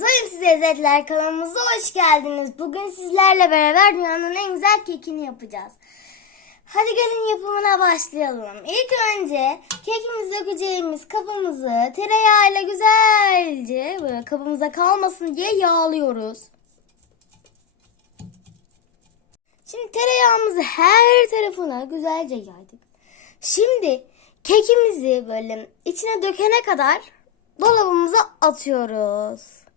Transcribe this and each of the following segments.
Doyumsuz Lezzetler kanalımıza hoş geldiniz. Bugün sizlerle beraber dünyanın en güzel kekini yapacağız. Hadi gelin yapımına başlayalım. İlk önce kekimizi dökeceğimiz kabımızı tereyağıyla güzelce böyle kabımıza kalmasın diye yağlıyoruz. Şimdi tereyağımızı her tarafına güzelce yaydık. Şimdi kekimizi böyle içine dökene kadar dolabımıza atıyoruz.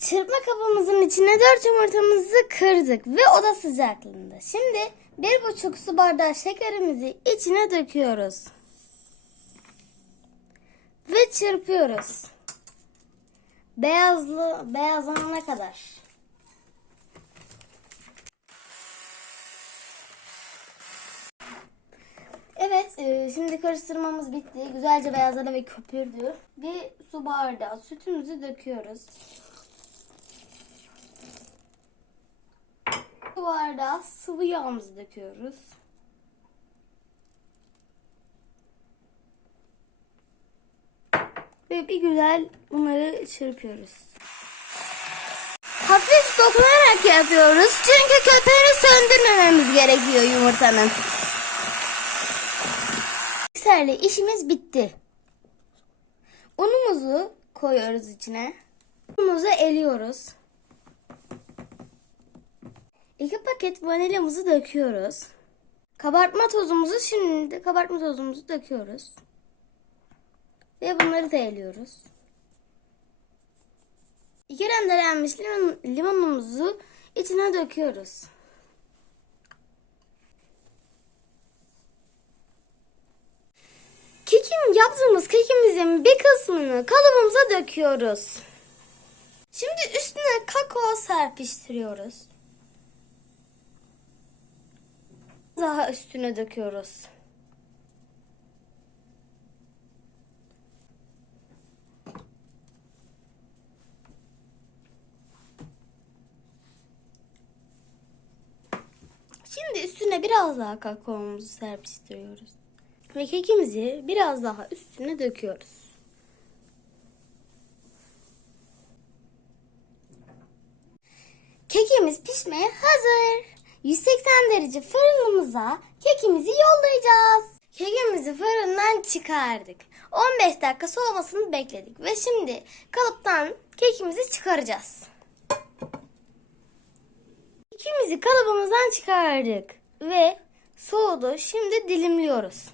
Çırpma kabımızın içine dört yumurtamızı kırdık ve oda sıcaklığında. Şimdi bir buçuk su bardağı şekerimizi içine döküyoruz. Ve çırpıyoruz. Beyazlı, beyazlanana kadar. Evet, e, şimdi karıştırmamız bitti. Güzelce beyazladı ve köpürdü. Bir su bardağı sütümüzü döküyoruz. Su bardağı sıvı yağımızı döküyoruz. Ve bir güzel bunları çırpıyoruz. Hafif dokunarak yapıyoruz. Çünkü köpüğünü söndürmememiz gerekiyor yumurtanın. Mikserle işimiz bitti. Unumuzu koyuyoruz içine. Unumuzu eliyoruz. İki paket vanilyamızı döküyoruz. Kabartma tozumuzu şimdi kabartma tozumuzu döküyoruz. Ve bunları da eliyoruz. İki rendelenmiş limon, limonumuzu içine döküyoruz. Kekim yaptığımız kekimizin bir kısmını kalıbımıza döküyoruz. Şimdi üstüne kakao serpiştiriyoruz. Daha üstüne döküyoruz. Şimdi üstüne biraz daha kakaomuzu serpiştiriyoruz. Ve kekimizi biraz daha üstüne döküyoruz. Kekimiz pişmeye hazır. 180 derece fırınımıza kekimizi yollayacağız. Kekimizi fırından çıkardık. 15 dakika soğumasını bekledik ve şimdi kalıptan kekimizi çıkaracağız. Kekimizi kalıbımızdan çıkardık ve soğudu. Şimdi dilimliyoruz.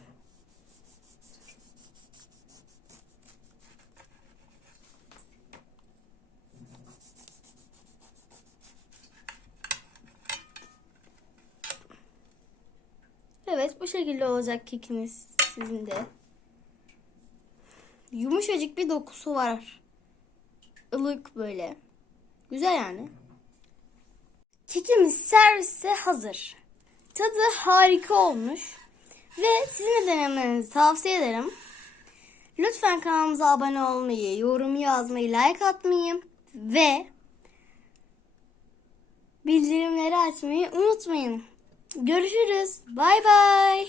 Evet bu şekilde olacak kekiniz sizin de. Yumuşacık bir dokusu var. Ilık böyle. Güzel yani. Kekimiz servise hazır. Tadı harika olmuş. Ve sizin de denemenizi tavsiye ederim. Lütfen kanalımıza abone olmayı, yorum yazmayı, like atmayı ve bildirimleri açmayı unutmayın. Görüşürüz. Bay bay.